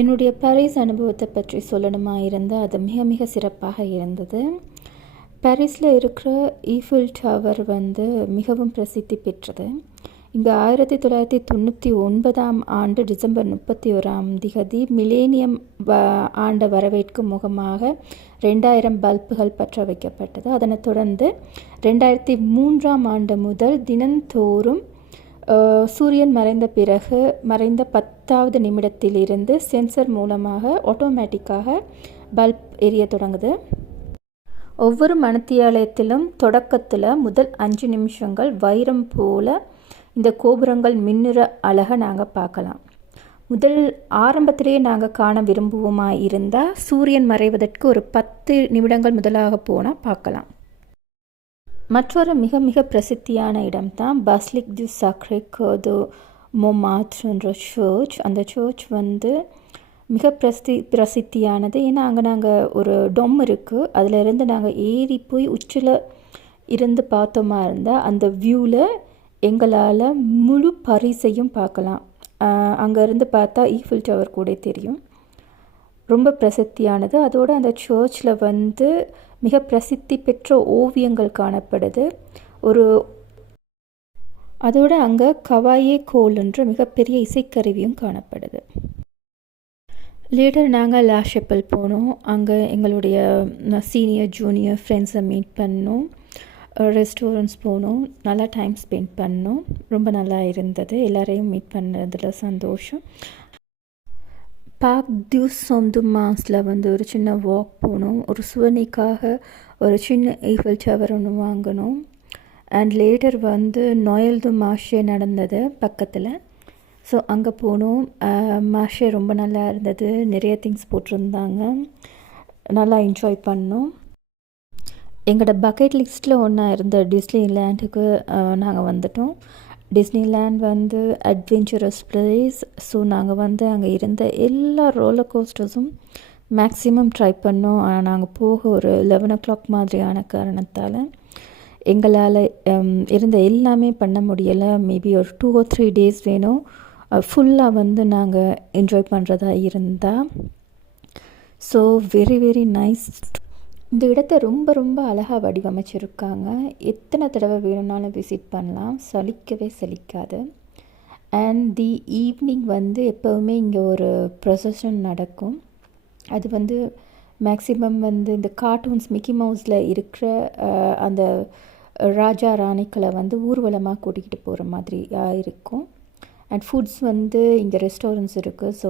என்னுடைய பாரிஸ் அனுபவத்தை பற்றி சொல்லணுமா இருந்தால் அது மிக மிக சிறப்பாக இருந்தது. பாரிஸில் இருக்கிற ஈஃபில் டவர் வந்து மிகவும் பிரசித்தி பெற்றது. இங்கே 1999 டிசம்பர் 31 மிலேனியம் ஆண்டை வரவேற்கும் முகமாக 2000 பல்புகள் பற்ற வைக்கப்பட்டது. அதனைத் தொடர்ந்து 2003 முதல் தினந்தோறும் சூரியன் மறைந்த பிறகு மறைந்த 10வது நிமிடத்திலிருந்து சென்சர் மூலமாக ஆட்டோமேட்டிக்காக பல்ப் எரிய தொடங்குது. ஒவ்வொரு மணித்தியாலயத்திலும் தொடக்கத்தில் முதல் 5 நிமிஷங்கள் வைரம் போல் இந்த கோபுரங்கள் மின்னுற அழகை நாங்கள் பார்க்கலாம். ஆரம்பத்திலேயே நாங்கள் காண விரும்புவோமா இருந்தால் சூரியன் மறைவதற்கு ஒரு 10 நிமிடங்கள் முதலாக போனால் பார்க்கலாம். மற்றொரு மிக மிக பிரசித்தியான இடம் தான் பாசிலிக் டு சாக்ரே கர் டு மொன்மார்ட்ரேன்ற சர்ச். அந்த சர்ச் வந்து மிக பிரசித்தியானது. ஏன்னா அங்கே நாங்கள் ஒரு டொம் இருக்குது, அதிலிருந்து நாங்கள் ஏறி போய் உச்சியில் இருந்து பார்த்தோமா இருந்தால் அந்த வியூவில் எங்களால் முழு பாரிஸையும் பார்க்கலாம். அங்கேருந்து பார்த்தா ஈஃபில் டவர் கூட தெரியும். ரொம்ப பிரசித்தியானது. அதோடு அந்த சர்ச்சில் வந்து மிக பிரசித்தி பெற்ற ஓவியங்கள் காணப்படுது. அதோடு அங்கே கவாயே கோல் என்ற மிகப்பெரிய இசைக்கருவியும் காணப்படுது. லேட்டர் நாங்கள் லா ஷப்பல் போனோம். அங்கே எங்களுடைய சீனியர் ஜூனியர் ஃப்ரெண்ட்ஸை மீட் பண்ணோம். ரெஸ்டாரண்ட்ஸ் போனோம். நல்லா டைம் ஸ்பெண்ட் பண்ணோம். ரொம்ப நல்லா இருந்தது. எல்லாரையும் மீட் பண்ணுறதுல சந்தோஷம். பார்க் டியூஸ் சொந்து மாஸில் வந்து ஒரு சின்ன வாக் போனோம். ஒரு சுவனிக்காக ஒரு சின்ன ஈஃபில் டவர் ஒன்று வாங்கினோம். அண்ட் லேட்டர் வந்து நோயல் து மார்ஷே நடந்தது பக்கத்தில். ஸோ அங்கே போனோம். மார்ஷே ரொம்ப நல்லா இருந்தது. நிறைய திங்ஸ் போட்டிருந்தாங்க. நல்லா என்ஜாய் பண்ணோம். எங்களோட பக்கெட் லிஸ்ட்டில் ஒன்றா இருந்த டிஸ்னி லேண்டுக்கு நாங்கள் வந்துட்டோம். டிஸ்னிலேண்ட் வந்து அட்வென்ச்சரஸ் பிளேஸ். ஸோ நாங்கள் வந்து அங்கே இருந்த எல்லா ரோலர் கோஸ்டர்ஸும் மேக்ஸிமம் ட்ரை பண்ணோம். ஆனால் நாங்கள் போக ஒரு 11 o'clock மாதிரியான காரணத்தால் எங்களால் இருந்த எல்லாமே பண்ண முடியலை. மேபி ஒரு 2 or 3 days வேணும் ஃபுல்லாக வந்து நாங்கள் என்ஜாய் பண்ணுறதா இருந்தால். So very very nice. இந்த இடத்த ரொம்ப ரொம்ப அழகாக வடிவமைச்சிருக்காங்க. எத்தனை தடவை வேணும்னாலும் விசிட் பண்ணலாம். சலிக்கவே சலிக்காது. அண்ட் தி ஈவினிங் வந்து எப்போவுமே இங்கே ஒரு ப்ரொசஷன் நடக்கும். அது வந்து மேக்ஸிமம் வந்து இந்த கார்ட்டூன்ஸ் மிக்கி மவுஸில் இருக்கிற அந்த ராஜா ராணிக்களை வந்து ஊர்வலமாக கூட்டிகிட்டு போகிற மாதிரி இருக்கும். அண்ட் ஃபுட்ஸ் வந்து இங்கே ரெஸ்டாரண்ட்ஸ் இருக்குது. ஸோ